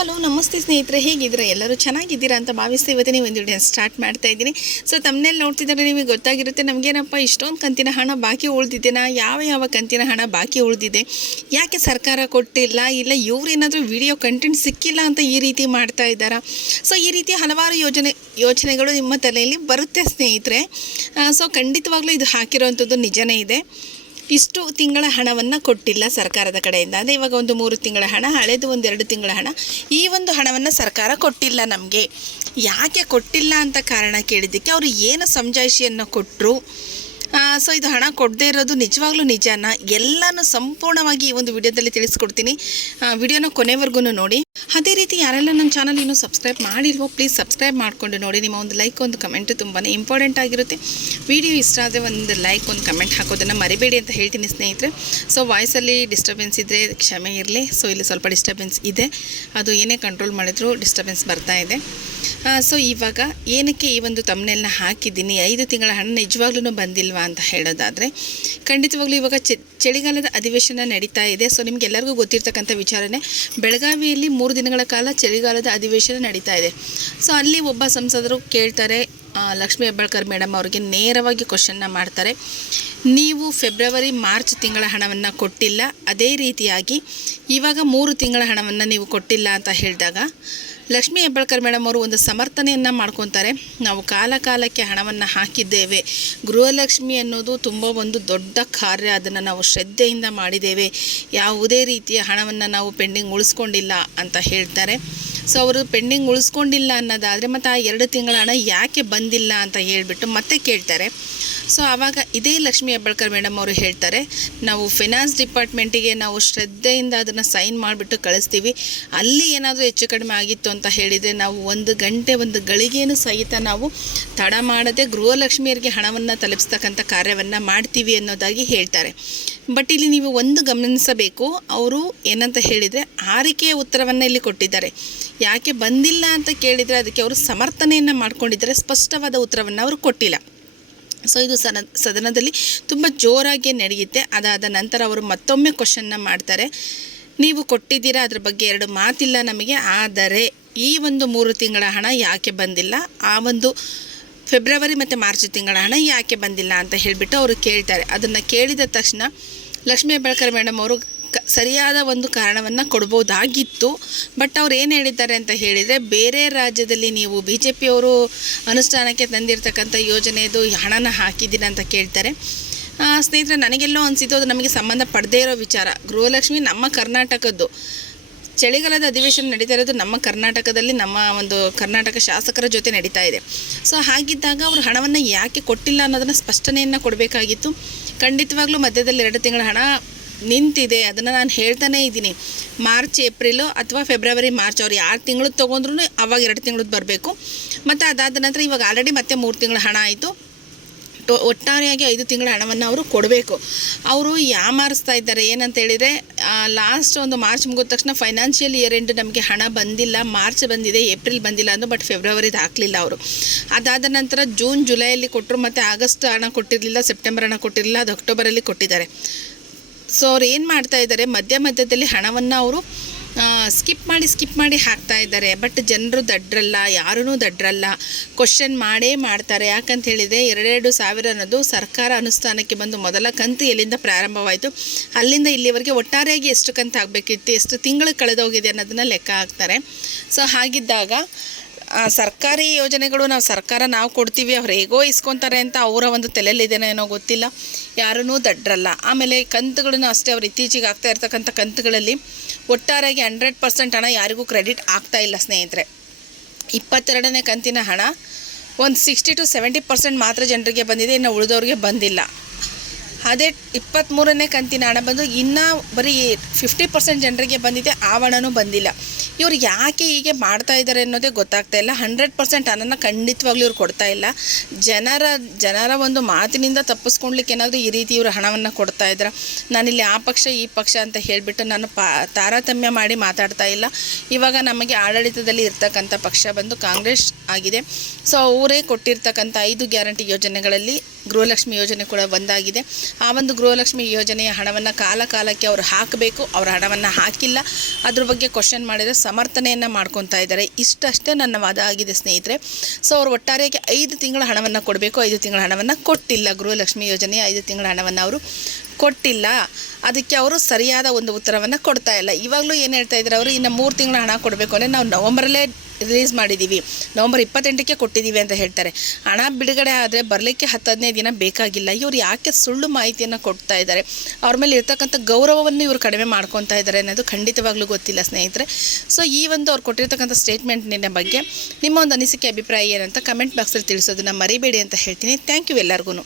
Hello ನಮಸ್ತೆ ಸ್ನೇಹಿತರೆ, ಹೇಗಿದ್ದೀರಾ? ಎಲ್ಲರೂ ಚೆನ್ನಾಗಿದ್ದೀರಾ ಅಂತ ಭಾವಿಸ್ತಾ ಇವತ್ತಿನ ಒಂದು ವಿಡಿಯೋ ಸ್ಟಾರ್ಟ್ ಮಾಡ್ತಾ ಇದ್ದೀನಿ. ಸೊ ತಮ್ಮನೇಲಿ ನೋಡ್ತಿದ್ದಾರೆ ನಿಮಗೆ ಗೊತ್ತಾಗಿರುತ್ತೆ ನಮಗೇನಪ್ಪ ಇಷ್ಟೊಂದು ಕಂತಿನ ಹಣ ಬಾಕಿ ಉಳಿದಿದೆನಾ, ಯಾವ ಕಂತಿನ ಹಣ ಬಾಕಿ ಉಳಿದಿದೆ, ಯಾಕೆ ಸರ್ಕಾರ ಕೊಟ್ಟಿಲ್ಲ, ಇಲ್ಲ ಇವ್ರು ಏನಾದರೂ ವಿಡಿಯೋ ಕಂಟೆಂಟ್ ಸಿಕ್ಕಿಲ್ಲ ಅಂತ ಈ ರೀತಿ ಮಾಡ್ತಾ ಇದ್ದಾರಾ? ಸೊ ಈ ರೀತಿ ಹಲವಾರು ಯೋಚನೆಗಳು ನಿಮ್ಮ ತಲೆಯಲ್ಲಿ ಬರುತ್ತೆ ಸ್ನೇಹಿತರೆ. ಸೊ ಖಂಡಿತವಾಗ್ಲೂ ಇದು ಹಾಕಿರೋವಂಥದ್ದು ನಿಜನೇ ಇದೆ. ಇಷ್ಟು ತಿಂಗಳ ಹಣವನ್ನು ಕೊಟ್ಟಿಲ್ಲ ಸರ್ಕಾರದ ಕಡೆಯಿಂದ. ಅಂದರೆ ಇವಾಗ ಒಂದು 3 ತಿಂಗಳ ಹಣ, ಹಳೆದು ಒಂದು 2 ತಿಂಗಳ ಹಣ, ಈ ಒಂದು ಹಣವನ್ನು ಸರ್ಕಾರ ಕೊಟ್ಟಿಲ್ಲ ನಮಗೆ. ಯಾಕೆ ಕೊಟ್ಟಿಲ್ಲ ಅಂತ ಕಾರಣ ಕೇಳಿದ್ದಕ್ಕೆ ಅವರು ಏನು ಸಮಜಾಯಿಷಿಯನ್ನು ಕೊಟ್ಟರು, ಸೊ ಇದು ಹಣ ಕೊಡದೇ ಇರೋದು ನಿಜವಾಗ್ಲೂ ನಿಜಾನ, ಎಲ್ಲನೂ ಸಂಪೂರ್ಣವಾಗಿ ಈ ಒಂದು ವಿಡಿಯೋದಲ್ಲಿ ತಿಳಿಸ್ಕೊಡ್ತೀನಿ. ವಿಡಿಯೋನ ಕೊನೆವರೆಗೂ ನೋಡಿ. ಅದೇ ರೀತಿ ಯಾರೆಲ್ಲ ನನ್ನ ಚಾನಲ್ ಇನ್ನೂ ಸಬ್ಸ್ಕ್ರೈಬ್ ಮಾಡಿಲ್ವೋ ಪ್ಲೀಸ್ ಸಬ್ಸ್ಕ್ರೈಬ್ ಮಾಡಿಕೊಂಡು ನೋಡಿ. ನಿಮ್ಮ ಒಂದು ಲೈಕ್, ಒಂದು ಕಮೆಂಟ್ ತುಂಬಾ ಇಂಪಾರ್ಟೆಂಟ್ ಆಗಿರುತ್ತೆ. ವಿಡಿಯೋ ಇಷ್ಟ ಆದರೆ ಒಂದು ಲೈಕ್, ಒಂದು ಕಮೆಂಟ್ ಹಾಕೋದನ್ನು ಮರಿಬೇಡಿ ಅಂತ ಹೇಳ್ತೀನಿ ಸ್ನೇಹಿತರೆ. ಸೊ ವಾಯ್ಸಲ್ಲಿ ಡಿಸ್ಟರ್ಬೆನ್ಸ್ ಇದ್ದರೆ ಕ್ಷಮೆ ಇರಲಿ. ಸೊ ಇಲ್ಲಿ ಸ್ವಲ್ಪ ಡಿಸ್ಟರ್ಬೆನ್ಸ್ ಇದೆ, ಅದು ಏನೇ ಕಂಟ್ರೋಲ್ ಮಾಡಿದ್ರು ಡಿಸ್ಟರ್ಬೆನ್ಸ್ ಬರ್ತಾ ಇದೆ. ಸೊ ಇವಾಗ ಏನಕ್ಕೆ ಈ ಒಂದು ತಮ್ನೇಲ್ನ ಹಾಕಿದ್ದೀನಿ, 5 ತಿಂಗಳ ಹಣ ನಿಜವಾಗ್ಲೂ ಬಂದಿಲ್ವಾ ಅಂತ ಹೇಳೋದಾದರೆ, ಖಂಡಿತವಾಗ್ಲೂ ಇವಾಗ ಚಳಿಗಾಲದ ಅಧಿವೇಶನ ನಡೀತಾ ಇದೆ. ಸೊ ನಿಮಗೆಲ್ಲರಿಗೂ ಗೊತ್ತಿರ್ತಕ್ಕಂಥ ವಿಚಾರನೇ, ಬೆಳಗಾವಿಯಲ್ಲಿ 3 ದಿನಗಳ ಕಾಲ ಚಳಿಗಾಲದ ಅಧಿವೇಶನ ನಡೀತಾ ಇದೆ. ಸೊ ಅಲ್ಲಿ ಒಬ್ಬ ಸಂಸದರು ಕೇಳ್ತಾರೆ, ಲಕ್ಷ್ಮೀ ಹೆಬ್ಬಾಳ್ಕರ್ ಮೇಡಮ್ ಅವರಿಗೆ ನೇರವಾಗಿ ಕ್ವಶನ್ನ ಮಾಡ್ತಾರೆ. ನೀವು ಫೆಬ್ರವರಿ ಮಾರ್ಚ್ ತಿಂಗಳ ಹಣವನ್ನು ಕೊಟ್ಟಿಲ್ಲ, ಅದೇ ರೀತಿಯಾಗಿ ಇವಾಗ 3 ತಿಂಗಳ ಹಣವನ್ನು ನೀವು ಕೊಟ್ಟಿಲ್ಲ ಅಂತ ಹೇಳಿದಾಗ ಲಕ್ಷ್ಮೀ ಹೆಬ್ಬಾಳ್ಕರ್ ಮೇಡಮ್ ಅವರು ಒಂದು ಸಮರ್ಥನೆಯನ್ನು ಮಾಡ್ಕೊತಾರೆ. ನಾವು ಕಾಲಕ್ಕೆ ಹಣವನ್ನು ಹಾಕಿದ್ದೇವೆ, ಗೃಹಲಕ್ಷ್ಮಿ ಅನ್ನೋದು ತುಂಬ ಒಂದು ದೊಡ್ಡ ಕಾರ್ಯ, ಅದನ್ನು ನಾವು ಶ್ರದ್ಧೆಯಿಂದ ಮಾಡಿದ್ದೇವೆ, ಯಾವುದೇ ರೀತಿಯ ಹಣವನ್ನು ನಾವು ಪೆಂಡಿಂಗ್ ಉಳಿಸ್ಕೊಂಡಿಲ್ಲ ಅಂತ ಹೇಳ್ತಾರೆ. ಸೊ ಅವರು ಪೆಂಡಿಂಗ್ ಉಳಿಸ್ಕೊಂಡಿಲ್ಲ ಅನ್ನೋದಾದರೆ ಮತ್ತು ಆ 2 ತಿಂಗಳ ಹಣ ಯಾಕೆ ಬಂದಿಲ್ಲ ಅಂತ ಹೇಳಿಬಿಟ್ಟು ಮತ್ತೆ ಕೇಳ್ತಾರೆ. ಸೊ ಆವಾಗ ಇದೇ ಲಕ್ಷ್ಮೀ ಹೆಬ್ಬಾಳ್ಕರ್ ಮೇಡಮ್ ಅವರು ಹೇಳ್ತಾರೆ, ನಾವು ಫೈನಾನ್ಸ್ ಡಿಪಾರ್ಟ್ಮೆಂಟಿಗೆ ನಾವು ಶ್ರದ್ಧೆಯಿಂದ ಅದನ್ನು ಸೈನ್ ಮಾಡಿಬಿಟ್ಟು ಕಳಿಸ್ತೀವಿ, ಅಲ್ಲಿ ಏನಾದರೂ ಹೆಚ್ಚು ಕಡಿಮೆ ಆಗಿತ್ತು ಅಂತ ಹೇಳಿದರೆ ನಾವು 1 ಗಂಟೆ 1 ಗಳಿಗೆಯೂ ಸಹಿತ ನಾವು ತಡ ಮಾಡದೆ ಗೃಹಲಕ್ಷ್ಮಿಯರಿಗೆ ಹಣವನ್ನು ತಲುಪಿಸ್ತಕ್ಕಂಥ ಕಾರ್ಯವನ್ನು ಮಾಡ್ತೀವಿ ಅನ್ನೋದಾಗಿ ಹೇಳ್ತಾರೆ. ಬಟ್ ಇಲ್ಲಿ ನೀವು ಒಂದು ಗಮನಿಸಬೇಕು, ಅವರು ಏನಂತ ಹೇಳಿದರೆ ಆರಿಕೆಯ ಉತ್ತರವನ್ನು ಇಲ್ಲಿ ಕೊಟ್ಟಿದ್ದಾರೆ. ಯಾಕೆ ಬಂದಿಲ್ಲ ಅಂತ ಕೇಳಿದರೆ ಅದಕ್ಕೆ ಅವರು ಸಮರ್ಥನೆಯನ್ನು ಮಾಡ್ಕೊಂಡಿದ್ದಾರೆ, ಸ್ಪಷ್ಟವಾದ ಉತ್ತರವನ್ನು ಅವರು ಕೊಟ್ಟಿಲ್ಲ. ಸೊ ಇದು ಸದನದಲ್ಲಿ ತುಂಬ ಜೋರಾಗಿ ನಡೆಯುತ್ತೆ. ಅದಾದ ನಂತರ ಅವರು ಮತ್ತೊಮ್ಮೆ ಕ್ವಶನ್ನ ಮಾಡ್ತಾರೆ, ನೀವು ಕೊಟ್ಟಿದ್ದೀರಾ, ಅದ್ರ ಬಗ್ಗೆ 2 ಮಾತಿಲ್ಲ ನಮಗೆ, ಆದರೆ ಈ ಒಂದು 3 ತಿಂಗಳ ಹಣ ಯಾಕೆ ಬಂದಿಲ್ಲ, ಆ ಒಂದು ಫೆಬ್ರವರಿ ಮತ್ತು ಮಾರ್ಚ್ ತಿಂಗಳ ಹಣ ಯಾಕೆ ಬಂದಿಲ್ಲ ಅಂತ ಹೇಳಿಬಿಟ್ಟು ಅವರು ಕೇಳ್ತಾರೆ. ಅದನ್ನು ಕೇಳಿದ ತಕ್ಷಣ ಲಕ್ಷ್ಮೀ ಹೆಬ್ಬಾಳ್ಕರ್ ಮೇಡಮ್ ಅವರು ಸರಿಯಾದ ಒಂದು ಕಾರಣವನ್ನು ಕೊಡ್ಬೋದಾಗಿತ್ತು. ಬಟ್ ಅವ್ರು ಏನು ಹೇಳಿದ್ದಾರೆ ಅಂತ ಹೇಳಿದರೆ, ಬೇರೆ ರಾಜ್ಯದಲ್ಲಿ ನೀವು BJP ಅವರು ಅನುಷ್ಠಾನಕ್ಕೆ ತಂದಿರತಕ್ಕಂಥ ಯೋಜನೆಯದು ಹಣನ ಹಾಕಿದ್ದೀರ ಅಂತ ಕೇಳ್ತಾರೆ. ಸ್ನೇಹಿತರೆ, ನನಗೆಲ್ಲೋ ಅನಿಸಿದ್ದು ಅದು ನಮಗೆ ಸಂಬಂಧ ಪಡದೇ ಇರೋ ವಿಚಾರ. ಗೃಹಲಕ್ಷ್ಮಿ ನಮ್ಮ ಕರ್ನಾಟಕದ್ದು, ಚಳಿಗಾಲದ ಅಧಿವೇಶನ ನಡೀತಾ ಇರೋದು ನಮ್ಮ ಕರ್ನಾಟಕದಲ್ಲಿ, ನಮ್ಮ ಒಂದು ಕರ್ನಾಟಕ ಶಾಸಕರ ಜೊತೆ ನಡೀತಾ ಇದೆ. ಸೊ ಹಾಗಿದ್ದಾಗ ಅವರು ಹಣವನ್ನು ಯಾಕೆ ಕೊಟ್ಟಿಲ್ಲ ಅನ್ನೋದನ್ನು ಸ್ಪಷ್ಟನೆಯನ್ನು ಕೊಡಬೇಕಾಗಿತ್ತು. ಖಂಡಿತವಾಗ್ಲೂ ಮಧ್ಯದಲ್ಲಿ 2 ತಿಂಗಳ ಹಣ ನಿಂತಿದೆ, ಅದನ್ನು ನಾನು ಹೇಳ್ತಾನೇ ಇದ್ದೀನಿ. ಮಾರ್ಚ್ ಏಪ್ರಿಲು ಅಥವಾ ಫೆಬ್ರವರಿ ಮಾರ್ಚ್ ಅವ್ರು 2 ತಿಂಗಳು ತೊಗೊಂಡ್ರೂ ಅವಾಗ 2 ತಿಂಗಳದ್ದು ಬರಬೇಕು. ಮತ್ತು ಅದಾದ ನಂತರ ಇವಾಗ ಆಲ್ರೆಡಿ ಮತ್ತೆ 3 ತಿಂಗಳ ಹಣ ಆಯಿತು, ಒಟ್ಟಾರೆಯಾಗಿ 5 ತಿಂಗಳ ಹಣವನ್ನು ಅವರು ಕೊಡಬೇಕು. ಅವರು ಯಾಮಾರಿಸ್ತಾ ಇದ್ದಾರೆ. ಏನಂತ ಹೇಳಿದರೆ, ಲಾಸ್ಟ್ ಒಂದು ಮಾರ್ಚ್ ಮುಗಿದ ತಕ್ಷಣ ಫೈನಾನ್ಷಿಯಲ್ ಇಯರ್ ಎಂಡ್ ನಮಗೆ ಹಣ ಬಂದಿಲ್ಲ, ಮಾರ್ಚ್ ಬಂದಿದೆ, ಏಪ್ರಿಲ್ ಬಂದಿಲ್ಲ ಅಂದು, ಬಟ್ ಫೆಬ್ರವರಿದು ಹಾಕಲಿಲ್ಲ ಅವರು. ಅದಾದ ನಂತರ ಜೂನ್ ಜುಲೈಯಲ್ಲಿ ಕೊಟ್ಟರು, ಮತ್ತು ಆಗಸ್ಟ್ ಹಣ ಕೊಟ್ಟಿರಲಿಲ್ಲ, ಸೆಪ್ಟೆಂಬರ್ ಹಣ ಕೊಟ್ಟಿರಲಿಲ್ಲ, ಅದು ಅಕ್ಟೋಬರಲ್ಲಿ ಕೊಟ್ಟಿದ್ದಾರೆ. ಸೊ ಅವ್ರು ಏನು ಮಾಡ್ತಾ ಇದ್ದಾರೆ, ಮಧ್ಯದಲ್ಲಿ ಹಣವನ್ನು ಅವರು ಸ್ಕಿಪ್ ಮಾಡಿ ಹಾಕ್ತಾ ಇದ್ದಾರೆ. ಬಟ್ ಜನರು ದಡ್ರಲ್ಲ, ಯಾರೂ ದಡ್ರಲ್ಲ, ಕ್ವಶನ್ ಮಾಡೇ ಮಾಡ್ತಾರೆ. ಯಾಕಂತ ಹೇಳಿದರೆ 2,000 ಅನ್ನೋದು ಸರ್ಕಾರ ಅನುಷ್ಠಾನಕ್ಕೆ ಬಂದು ಮೊದಲ ಕಂತು ಎಲ್ಲಿಂದ ಪ್ರಾರಂಭವಾಯಿತು, ಅಲ್ಲಿಂದ ಇಲ್ಲಿವರೆಗೆ ಒಟ್ಟಾರೆಯಾಗಿ ಎಷ್ಟು ಕಂತು ಆಗಬೇಕಿತ್ತು, ಎಷ್ಟು ತಿಂಗಳು ಕಳೆದೋಗಿದೆ ಅನ್ನೋದನ್ನು ಲೆಕ್ಕ ಹಾಕ್ತಾರೆ. ಸೊ ಹಾಗಿದ್ದಾಗ ಸರ್ಕಾರಿ ಯೋಜನೆಗಳು ನಾವು ಕೊಡ್ತೀವಿ, ಅವ್ರು ಹೇಗೋ ಇಸ್ಕೊತಾರೆ ಅಂತ ಅವರ ಒಂದು ತಲೆಯಲ್ಲಿದೇನೋ ಏನೋ ಗೊತ್ತಿಲ್ಲ, ಯಾರೂ ದಡ್ರಲ್ಲ. ಆಮೇಲೆ ಕಂತುಗಳನ್ನು ಅಷ್ಟೇ, ಅವ್ರು ಇತ್ತೀಚೆಗೆ ಆಗ್ತಾ ಇರ್ತಕ್ಕಂಥ ಕಂತುಗಳಲ್ಲಿ ಒಟ್ಟಾರೆಯಾಗಿ 100% ಹಣ ಯಾರಿಗೂ ಕ್ರೆಡಿಟ್ ಆಗ್ತಾ ಇಲ್ಲ ಸ್ನೇಹಿತರೆ. 22ನೇ ಕಂತಿನ ಹಣ ಒಂದು 60 to 70% ಮಾತ್ರ ಜನರಿಗೆ ಬಂದಿದೆ, ಇನ್ನು ಉಳಿದವ್ರಿಗೆ ಬಂದಿಲ್ಲ. ಅದೇ 23ನೇ ಕಂತಿನ ಹಣ ಬಂದು ಇನ್ನೂ ಬರೀ 50% ಜನರಿಗೆ ಬಂದಿದೆ, ಆ ಹಣನೂ ಬಂದಿಲ್ಲ. ಇವರು ಯಾಕೆ ಹೀಗೆ ಮಾಡ್ತಾ ಇದ್ದಾರೆ ಅನ್ನೋದೇ ಗೊತ್ತಾಗ್ತಾ ಇಲ್ಲ. 100% ಹಣನ ಖಂಡಿತವಾಗ್ಲೂ ಇವ್ರು ಕೊಡ್ತಾ ಇಲ್ಲ. ಜನರ ಒಂದು ಮಾತಿನಿಂದ ತಪ್ಪಿಸ್ಕೊಳ್ಲಿಕ್ಕೆ ಏನಾದರೂ ಈ ರೀತಿ ಇವರು ಹಣವನ್ನು ಕೊಡ್ತಾ ಇದ್ದಾರೆ. ನಾನಿಲ್ಲಿ ಆ ಪಕ್ಷ ಈ ಪಕ್ಷ ಅಂತ ಹೇಳಿಬಿಟ್ಟು ನಾನು ತಾರತಮ್ಯ ಮಾಡಿ ಮಾತಾಡ್ತಾ ಇಲ್ಲ. ಇವಾಗ ನಮಗೆ ಆಡಳಿತದಲ್ಲಿ ಇರ್ತಕ್ಕಂಥ ಪಕ್ಷ ಬಂದು ಕಾಂಗ್ರೆಸ್ ಆಗಿದೆ. ಸೊ ಅವರೇ ಕೊಟ್ಟಿರ್ತಕ್ಕಂಥ 5 ಗ್ಯಾರಂಟಿ ಯೋಜನೆಗಳಲ್ಲಿ ಗೃಹಲಕ್ಷ್ಮಿ ಯೋಜನೆ ಕೂಡ ಬಂದಾಗಿದೆ. ಆ ಒಂದು ಗೃಹಲಕ್ಷ್ಮಿ ಯೋಜನೆಯ ಹಣವನ್ನು ಕಾಲಕ್ಕೆ ಅವರು ಹಾಕಬೇಕು. ಅವರ ಹಣವನ್ನು ಹಾಕಿಲ್ಲ, ಅದ್ರ ಬಗ್ಗೆ ಕ್ವಶನ್ ಮಾಡಿದರೆ ಸಮರ್ಥನೆಯನ್ನು ಮಾಡ್ಕೊತಾ ಇದ್ದಾರೆ. ಇಷ್ಟಷ್ಟೇ ನನ್ನ ವಾದ ಆಗಿದೆ ಸ್ನೇಹಿತರೆ. ಸೊ ಅವರು ಒಟ್ಟಾರೆಯಾಗಿ 5 ತಿಂಗಳ ಹಣವನ್ನು ಕೊಡಬೇಕು. 5 ತಿಂಗಳ ಹಣವನ್ನು ಕೊಟ್ಟಿಲ್ಲ. ಗೃಹಲಕ್ಷ್ಮಿ ಯೋಜನೆಯ 5 ತಿಂಗಳ ಹಣವನ್ನು ಅವರು ಕೊಟ್ಟಿಲ್ಲ. ಅದಕ್ಕೆ ಅವರು ಸರಿಯಾದ ಒಂದು ಉತ್ತರವನ್ನು ಕೊಡ್ತಾ ಇಲ್ಲ. ಇವಾಗಲೂ ಏನು ಹೇಳ್ತಾ ಇದ್ದಾರೆ ಅವರು, ಇನ್ನು 3 ತಿಂಗಳ ಹಣ ಕೊಡಬೇಕು ಅಂದರೆ ನಾವು ನವಂಬರಲ್ಲೇ ರಿಲೀಸ್ ಮಾಡಿದ್ದೀವಿ, ನವಂಬರ್ 28ಕ್ಕೆ ಕೊಟ್ಟಿದ್ದೀವಿ ಅಂತ ಹೇಳ್ತಾರೆ. ಹಣ ಬಿಡುಗಡೆ ಆದರೆ ಬರಲಿಕ್ಕೆ 10-15 ದಿನ ಬೇಕಾಗಿಲ್ಲ. ಇವರು ಯಾಕೆ ಸುಳ್ಳು ಮಾಹಿತಿಯನ್ನು ಕೊಡ್ತಾ ಇದ್ದಾರೆ? ಅವ್ರ ಮೇಲೆ ಇರ್ತಕ್ಕಂಥ ಗೌರವವನ್ನು ಇವರು ಕಡಿಮೆ ಮಾಡ್ಕೊತಾ ಇದ್ದಾರೆ ಅನ್ನೋದು ಖಂಡಿತವಾಗ್ಲೂ ಗೊತ್ತಿಲ್ಲ ಸ್ನೇಹಿತರೆ. ಸೊ ಈ ಒಂದು ಅವ್ರು ಕೊಟ್ಟಿರ್ತಕ್ಕಂಥ ಸ್ಟೇಟ್ಮೆಂಟ್ನಿನ ಬಗ್ಗೆ ನಿಮ್ಮ ಒಂದು ಅನಿಸಿಕೆ ಅಭಿಪ್ರಾಯ ಏನಂತ ಕಮೆಂಟ್ ಬಾಕ್ಸಲ್ಲಿ ತಿಳಿಸೋದನ್ನು ಮರಿಬೇಡಿ ಅಂತ ಹೇಳ್ತೀನಿ. ಥ್ಯಾಂಕ್ ಯು ಎಲ್ಲರಿಗೂ.